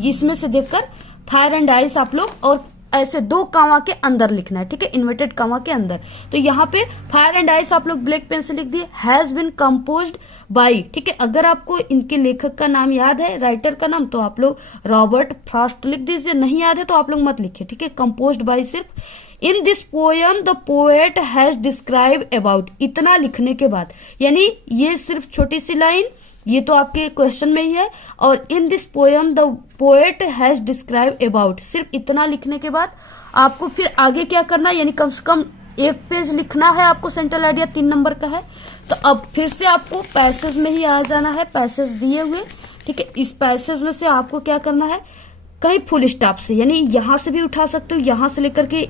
इसमें से देखकर फायर एंड आइस आप लोग, और ऐसे 2 कामा के अंदर लिखना है, ठीक है, इन्वर्टेड कामा के अंदर। तो यहाँ पे फायर एंड आइस आप लोग ब्लैक पेन से लिख दिए, हैज बीन कंपोज्ड बाई, ठीक है। अगर आपको इनके लेखक का नाम याद है, राइटर का नाम, तो आप लोग रॉबर्ट फ्रॉस्ट लिख दीजिए, नहीं याद है तो आप लोग मत लिखिए, ठीक है। कंपोज्ड बाई सिर्फ, in this poem the poet has describe about, इतना लिखने के बाद, यानी ये सिर्फ छोटी सी लाइन, ये तो आपके क्वेश्चन में ही है। और in this poem the poet has describe about, सिर्फ इतना लिखने के बाद आपको फिर आगे क्या करना है, यानी कम से कम एक पेज लिखना है आपको। सेंट्रल आइडिया 3 नंबर का है। तो अब फिर से आपको पैसेज में ही आ जाना है, पैसेज दिए हुए, ठीक है। इस पैसेज में से आपको क्या करना है, कहीं फुल स्टॉप से, यानी यहां से भी उठा सकते हो, यहां से लेकर के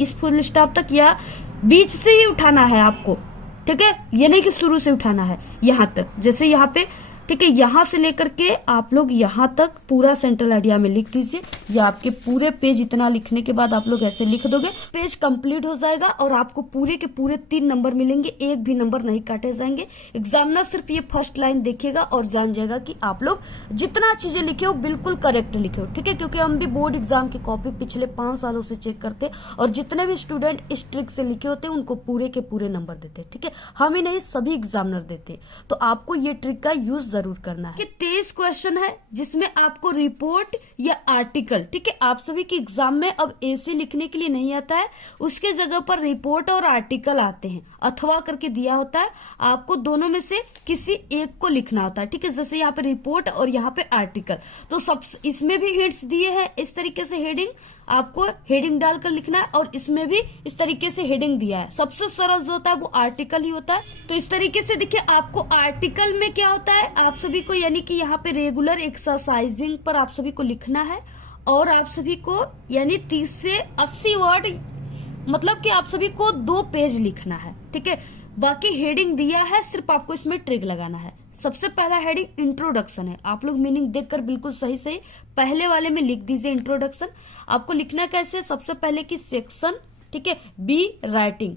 इस फुल स्टॉप तक, या बीच से ही उठाना है आपको, ठीक है। ये नहीं कि शुरू से उठाना है यहां तक, जैसे यहाँ पे, ठीक है। यहां से लेकर के आप लोग यहां तक पूरा सेंट्रल आइडिया में लिख दीजिए। या आपके पूरे पेज इतना लिखने के बाद आप लोग ऐसे लिख दोगे, पेज कंप्लीट हो जाएगा और आपको पूरे के पूरे 3 नंबर मिलेंगे, एक भी नंबर नहीं काटे जाएंगे। एग्जामिनर सिर्फ ये फर्स्ट लाइन देखेगा और जान जाएगा कि आप लोग जितना चीजें लिखे हो बिल्कुल करेक्ट लिखे हो, ठीक है। क्योंकि हम भी बोर्ड एग्जाम की कॉपी पिछले 5 सालों से चेक करते और जितने भी स्टूडेंट इस ट्रिक से लिखे होते उनको पूरे के पूरे नंबर देते, ठीक है। हम ही नहीं, सभी एग्जामिनर देते। तो आपको ये ट्रिक का यूज जरूर करना है। 23 क्वेश्चन है जिसमें आपको रिपोर्ट या आर्टिकल, ठीक है। आप सभी के एग्जाम में अब ऐसे लिखने के लिए नहीं आता है, उसके जगह पर रिपोर्ट और आर्टिकल आते हैं, अथवा करके दिया होता है। आपको दोनों में से किसी एक को लिखना होता है, ठीक है। जैसे यहाँ पे रिपोर्ट और यहाँ पे आर्टिकल, तो सब इसमें भी हिंट्स दिए हैं इस तरीके से। हेडिंग आपको हेडिंग डालकर लिखना है और इसमें भी इस तरीके से हेडिंग दिया है। सबसे सरल जो होता है वो आर्टिकल ही होता है। तो इस तरीके से देखिए, आपको आर्टिकल में क्या होता है, आप सभी को यानी कि यहाँ पे रेगुलर एक्सरसाइजिंग पर आप सभी को लिखना है और आप सभी को यानी 30 से 80 वर्ड, मतलब कि आप सभी को 2 पेज लिखना है, ठीक है। बाकी हेडिंग दिया है, सिर्फ आपको इसमें ट्रिक लगाना है। सबसे पहला हेडिंग इंट्रोडक्शन है। आप लोग मीनिंग देखकर बिल्कुल सही सही पहले वाले में लिख दीजिए इंट्रोडक्शन। आपको लिखना कैसे, सबसे पहले की सेक्शन, ठीक है, B writing,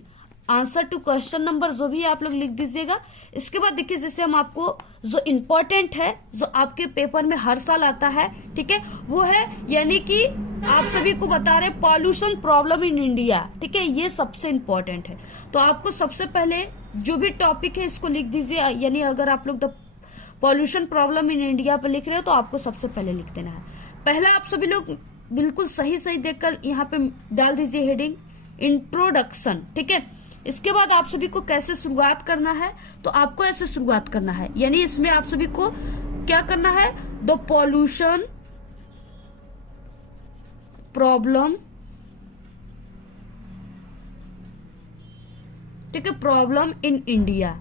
answer to question number जो भी आप लोग लिख दीजिएगा। इसके बाद देखिए, जैसे हम आपको जो इम्पोर्टेंट है, जो आपके पेपर में हर साल आता है, ठीक है, वो है यानी कि आप सभी को बता रहे पॉल्यूशन प्रॉब्लम इन इंडिया, ठीक है। ये सबसे इम्पोर्टेंट है। तो आपको सबसे पहले जो भी टॉपिक है इसको लिख दीजिए। यानी अगर आप लोग the pollution problem in India पर लिख रहे हो तो आपको सबसे पहले लिख देना है। पहला आप सभी लोग बिल्कुल सही सही देखकर यहाँ पे डाल दीजिए हेडिंग इंट्रोडक्शन, ठीक है। इसके बाद आप सभी को कैसे शुरुआत करना है, तो आपको ऐसे शुरुआत करना है, यानी इसमें आप सभी को क्या करना है, द पॉल्यूशन प्रॉब्लम, ठीक है, प्रॉब्लम इन इंडिया।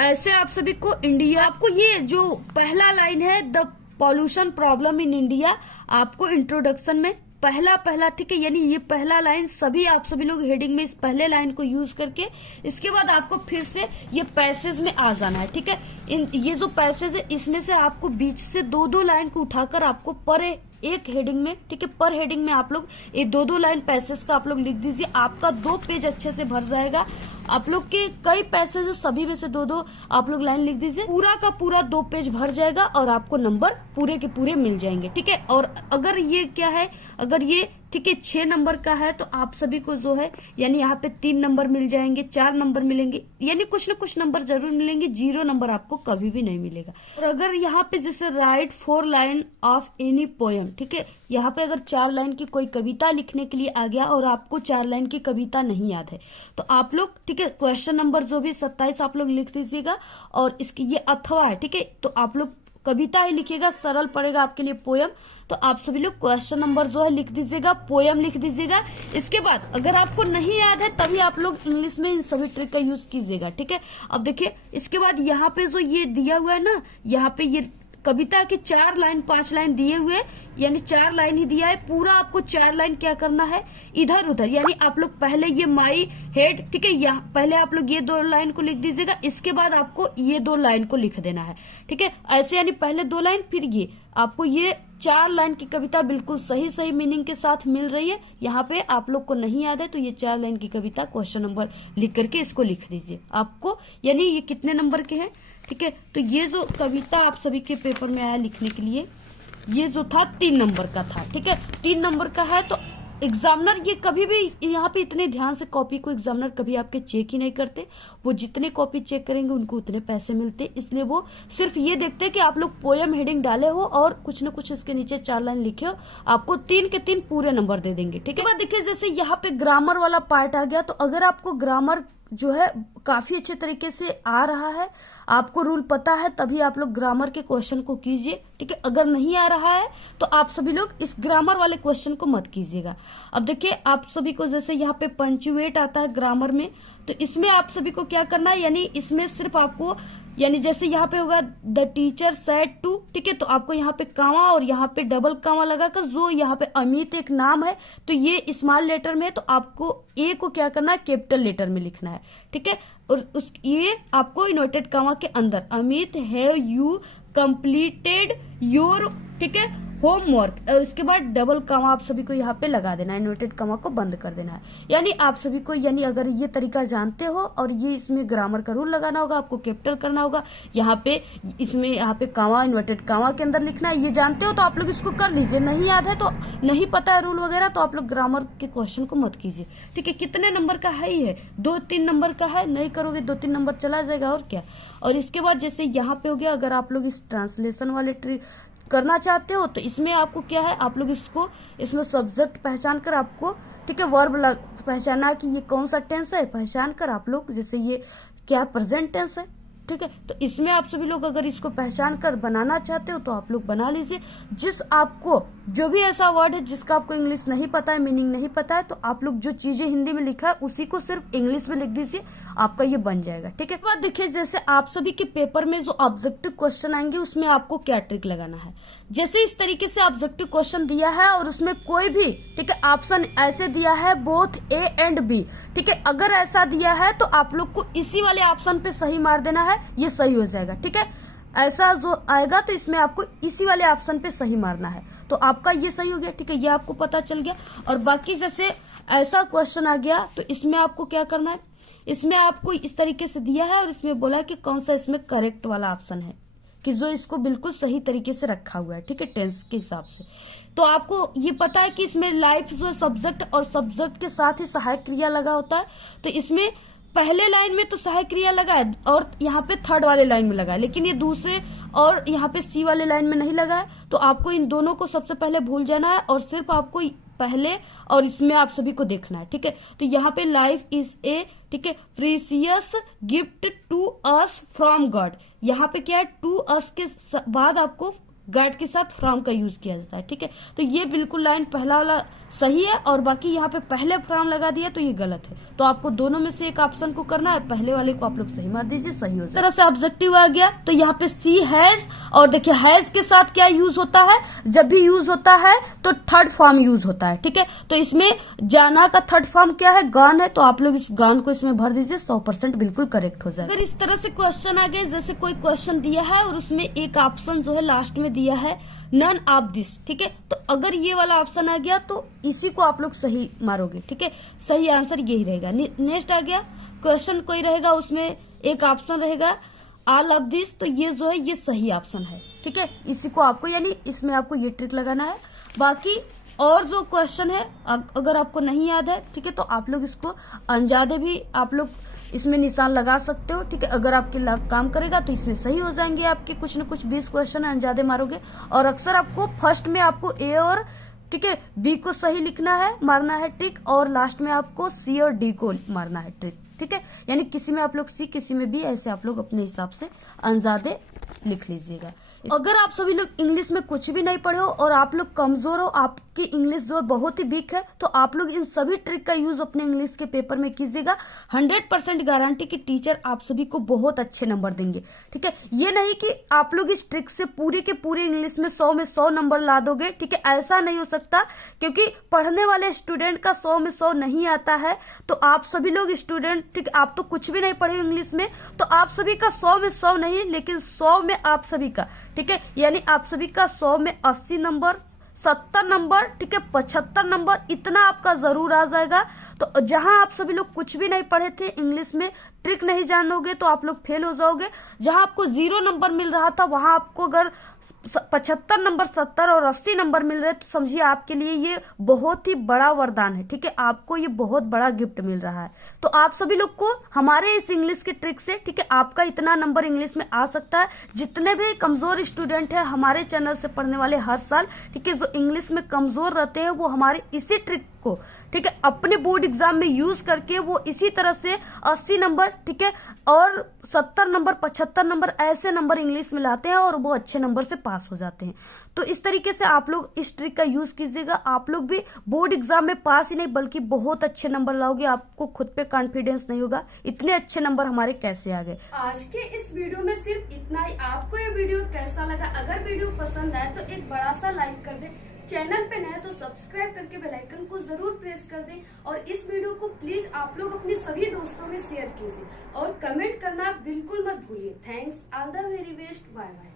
ऐसे आप सभी को इंडिया, आपको ये जो पहला लाइन है the pollution problem in India, आपको इंट्रोडक्शन में पहला, ठीक है, यानी ये पहला लाइन सभी आप सभी लोग हेडिंग में इस पहले लाइन को यूज करके, इसके बाद आपको फिर से ये पैसेज में आ जाना है, ठीक है। ये जो पैसेज है इसमें से आपको बीच से 2-2 लाइन को उठाकर आपको पर एक हेडिंग में, ठीक है, पर हेडिंग में आप लोग ये 2-2 लाइन पैसेज का आप लोग लिख दीजिए। आपका 2 पेज अच्छे से भर जाएगा। आप लोग के कई पैसेज सभी में से 2-2 आप लोग लाइन लिख दीजिए, पूरा का पूरा 2 पेज भर जाएगा और आपको नंबर पूरे के पूरे मिल जाएंगे, ठीक है। और अगर ये क्या है, अगर ये ठीक है 6 नंबर का है तो आप सभी को जो है यानी यहाँ पे 3 नंबर मिल जाएंगे, 4 नंबर मिलेंगे, यानी कुछ न कुछ नंबर जरूर मिलेंगे। 0 नंबर आपको कभी भी नहीं मिलेगा। और अगर यहाँ पे जैसे right 4 line of any poem, ठीक है, यहाँ पे अगर 4 लाइन की कोई कविता लिखने के लिए आ गया और आपको 4 लाइन की कविता नहीं याद है तो आप लोग, ठीक है, क्वेश्चन नंबर जो भी 27 आप लोग लिख दीजिएगा। और इसकी ये अथवा है, ठीक है, तो आप लोग कविता ही लिखिएगा, सरल पड़ेगा आपके लिए पोयम। तो आप सभी लोग क्वेश्चन नंबर जो है लिख दीजिएगा, पोयम लिख दीजिएगा। इसके बाद अगर आपको नहीं याद है तभी आप लोग इंग्लिश में इन सभी ट्रिक का यूज कीजिएगा, ठीक है। अब देखिए इसके बाद यहाँ पे जो ये दिया हुआ है ना, यहाँ पे ये कविता के 4 लाइन 5 लाइन दिए हुए, यानी 4 लाइन ही दिया है। पूरा आपको 4 लाइन क्या करना है, इधर उधर, यानी आप लोग पहले ये माई हेड, ठीक है, यहाँ पहले आप लोग ये 2 लाइन को लिख दीजिएगा। इसके बाद आपको ये 2 लाइन को लिख देना है, ठीक है, ऐसे, यानी पहले 2 लाइन फिर ये आपको ये 4 लाइन की कविता बिल्कुल सही सही मीनिंग के साथ मिल रही है। यहाँ पे आप लोग को नहीं याद है तो ये 4 लाइन की कविता क्वेश्चन नंबर लिख करके इसको लिख दीजिए आपको, यानी ये कितने नंबर के हैं, ठीक है। तो ये जो कविता आप सभी के पेपर में आया लिखने के लिए, ये जो था 3 नंबर का था, ठीक है, 3 नंबर का है। तो एग्जामिनर ये कभी भी यहाँ पे इतने ध्यान से कॉपी को एग्जामिनर कभी आपके चेक ही नहीं करते। वो जितने कॉपी चेक करेंगे उनको उतने पैसे मिलते, इसलिए वो सिर्फ ये देखते हैं कि आप लोग पोयम हेडिंग डाले हो और कुछ न कुछ इसके नीचे 4 लाइन लिखे हो, आपको 3 के 3 पूरे नंबर दे देंगे, ठीक है। देखिए जैसे यहाँ पे ग्रामर वाला पार्ट आ गया, तो अगर आपको ग्रामर जो है काफी अच्छे तरीके से आ रहा है, आपको रूल पता है तभी आप लोग ग्रामर के क्वेश्चन को कीजिए, ठीक है। अगर नहीं आ रहा है तो आप सभी लोग इस ग्रामर वाले क्वेश्चन को मत कीजिएगा। अब देखिए आप सभी को जैसे यहाँ पे पंचुएट आता है ग्रामर में, तो इसमें आप सभी को क्या करना है, यानी इसमें सिर्फ आपको, यानी जैसे यहाँ पे होगा द टीचर सेड टू, ठीक है, तो आपको यहाँ पे कामा और यहाँ पे डबल कामा लगाकर, जो यहाँ पे अमित एक नाम है तो ये स्मॉल लेटर में है, तो आपको ए को क्या करना है, कैपिटल लेटर में लिखना है, ठीक है। और ये आपको इन्वर्टेड कामा के अंदर, Amit have you completed your, ठीक है, होमवर्क, और इसके बाद डबल कामा आप सभी को यहाँ पे लगा देना है, इन्वर्टेड कामा को बंद कर देना है। यानी आप सभी को, यानी अगर ये तरीका जानते हो और ये इसमें ग्रामर का रूल लगाना होगा, आपको कैपिटल करना होगा, यहाँ पे इसमें यहाँ पे कामा इन्वर्टेड कामा के अंदर लिखना है, ये जानते हो तो आप लोग इसको कर लीजिए। नहीं याद है तो, नहीं पता है रूल वगैरह, तो आप लोग ग्रामर के क्वेश्चन को मत कीजिए, ठीक है। कितने नंबर का है ये, 2-3 नंबर का है, नहीं करोगे 2-3 नंबर चला जाएगा और क्या। और इसके बाद जैसे यहाँ पे हो गया, अगर आप लोग इस ट्रांसलेशन वाले ट्री करना चाहते हो तो इसमें आपको क्या है, आप लोग इसको, इसमें सब्जेक्ट पहचान कर आपको, ठीक है, वर्ब पहचाना कि ये कौन सा टेंस है, पहचान कर आप लोग, जैसे ये क्या प्रेजेंट टेंस है, ठीक है, तो इसमें आप सभी लोग अगर इसको पहचान कर बनाना चाहते हो तो आप लोग बना लीजिए। जिस आपको जो भी ऐसा वर्ड है जिसका आपको इंग्लिश नहीं पता है, मीनिंग नहीं पता है, तो आप लोग जो चीजें हिंदी में लिखा है उसी को सिर्फ इंग्लिश में लिख दीजिए, आपका ये बन जाएगा, ठीक है। बात देखिए, जैसे आप सभी के पेपर में जो ऑब्जेक्टिव क्वेश्चन आएंगे उसमें आपको क्या ट्रिक लगाना है। जैसे इस तरीके से ऑब्जेक्टिव क्वेश्चन दिया है और उसमें कोई भी, ठीक है, ऑप्शन ऐसे दिया है बोथ ए एंड बी, ठीक है, अगर ऐसा दिया है तो आप लोग को इसी वाले ऑप्शन पे सही मार देना है, ये सही हो जाएगा, ठीक है। ऐसा जो आएगा तो इसमें आपको इसी वाले ऑप्शन पे सही मारना है, तो आपका ये सही हो गया, ठीक है, ये आपको पता चल गया। और बाकी जैसे ऐसा क्वेश्चन आ गया तो इसमें आपको क्या करना है, इसमें आपको इस तरीके से दिया है और इसमें बोला कि कौन सा इसमें करेक्ट वाला ऑप्शन है, कि जो इसको बिल्कुल सही तरीके से रखा हुआ है, ठीक है, टेंस के हिसाब से। तो आपको ये पता है कि इसमें लाइफ जो है सब्जेक्ट और सब्जेक्ट के साथ ही सहायक क्रिया लगा होता है, तो इसमें पहले लाइन में तो सहायक क्रिया लगा है और यहाँ पे थर्ड वाले लाइन में लगा है, लेकिन ये दूसरे और यहाँ पे सी वाले लाइन में नहीं लगा है, तो आपको इन दोनों को सबसे पहले भूल जाना है और सिर्फ आपको पहले और इसमें आप सभी को देखना है, ठीक है। तो यहाँ पे लाइफ इज ए, ठीक है, precious gift to us from God, यहाँ पे क्या है, टू अस के बाद आपको गॉड के साथ फ्रॉम का यूज किया जाता है, ठीक है। तो ये बिल्कुल लाइन पहला वाला सही है और बाकी यहाँ पे पहले फ्रॉम लगा दिया तो ये गलत है, तो आपको दोनों में से एक ऑप्शन को करना है, पहले वाले को आप लोग सही मार दीजिए, सही हो जाए। इस तरह से ऑब्जेक्टिव आ गया। तो यहाँ पे सी हैज, और देखिए हैज के साथ क्या यूज होता है, जब भी यूज होता है तो थर्ड फॉर्म यूज होता है, ठीक है। तो इसमें जाना का थर्ड फॉर्म क्या है, गॉन है, तो आप लोग इस गॉन को इसमें भर दीजिए, 100% बिल्कुल करेक्ट हो जाए। अगर इस तरह से क्वेश्चन आ गए, जैसे कोई क्वेश्चन दिया है और उसमें एक ऑप्शन जो है लास्ट में दिया है नन ऑफ दिस, ठीक है, तो अगर ये वाला ऑप्शन आ गया तो इसी को आप लोग सही मारोगे, ठीक है, सही आंसर यही रहेगा। नेक्स्ट आ गया क्वेश्चन कोई रहेगा, उसमें एक ऑप्शन रहेगा ऑल ऑफ दिस, तो ये जो है ये सही ऑप्शन है, ठीक है, इसी को आपको, यानी इसमें आपको ये ट्रिक लगाना है। बाकी और जो क्वेश्चन है अगर आपको नहीं याद है, ठीक है, तो आप लोग इसको अनजादे भी आप लोग इसमें निशान लगा सकते हो, ठीक है। अगर आपके काम करेगा तो इसमें सही हो जाएंगे आपके कुछ न कुछ 20 क्वेश्चन अनजादे मारोगे। और अक्सर आपको फर्स्ट में आपको ए और, ठीक है, बी को सही लिखना है, मारना है ट्रिक, और लास्ट में आपको सी और डी को मारना है ट्रिक, ठीक है। यानी किसी में आप लोग सी, किसी में बी, ऐसे आप लोग अपने हिसाब से अनजादे लिख लीजिएगा। अगर आप सभी लोग इंग्लिश में कुछ भी नहीं पढ़े हो और आप लोग कमजोर हो, आपकी इंग्लिश जो बहुत ही वीक है, तो आप लोग इन सभी ट्रिक का यूज अपने इंग्लिश के पेपर में कीजिएगा। 100% गारंटी कि टीचर आप सभी को बहुत अच्छे नंबर देंगे, ठीक है। ये नहीं कि आप लोग इस ट्रिक से पूरी के पूरी इंग्लिश में 100 में 100 नंबर ला दोगे, ठीक है, ऐसा नहीं हो सकता, क्योंकि पढ़ने वाले स्टूडेंट का 100 में 100 नहीं आता है। तो आप सभी लोग स्टूडेंट, ठीक, आप तो कुछ भी नहीं पढ़े इंग्लिश में, तो आप सभी का 100 में 100 नहीं, लेकिन 100 में आप सभी का, ठीक है, यानी आप सभी का 100 में 80 नंबर, 70 नंबर, ठीक है, 75 नंबर, इतना आपका जरूर आ जाएगा। तो जहां आप सभी लोग कुछ भी नहीं पढ़े थे इंग्लिश में, ट्रिक नहीं जानोगे तो आप लोग फेल हो जाओगे। जहां आपको 0 नंबर मिल रहा था वहां आपको अगर 75 नंबर, 70 और 80 नंबर मिल रहे, तो समझिए आपके लिए ये बहुत ही बड़ा वरदान है, ठीक है, आपको ये बहुत बड़ा गिफ्ट मिल रहा है। तो आप सभी लोग को हमारे इस इंग्लिश के ट्रिक से, ठीक है, आपका इतना नंबर इंग्लिश में आ सकता है। जितने भी कमजोर स्टूडेंट है हमारे चैनल से पढ़ने वाले हर साल, ठीक है, जो इंग्लिश में कमजोर रहते हैं, वो हमारे इसी ट्रिक को, ठीक है, अपने बोर्ड एग्जाम में यूज करके वो इसी तरह से 80 नंबर, ठीक है, और 70 नंबर 75 नंबर ऐसे नंबर इंग्लिश में लाते हैं और वो अच्छे नंबर से पास हो जाते हैं। तो इस तरीके से आप लोग इस ट्रिक का यूज कीजिएगा, आप लोग भी बोर्ड एग्जाम में पास ही नहीं बल्कि बहुत अच्छे नंबर लाओगे। आपको खुद पे कॉन्फिडेंस नहीं होगा, इतने अच्छे नंबर हमारे कैसे आ गए। आज के इस वीडियो में सिर्फ इतना ही। आपको ये वीडियो कैसा लगा? अगर वीडियो पसंद आए तो एक बड़ा सा लाइक कर दे, चैनल पे नए तो सब्सक्राइब करके बेल आइकन को जरूर प्रेस कर दें और इस वीडियो को प्लीज आप लोग अपने सभी दोस्तों में शेयर कीजिए और कमेंट करना बिल्कुल मत भूलिए। Thanks, all the very best, bye bye.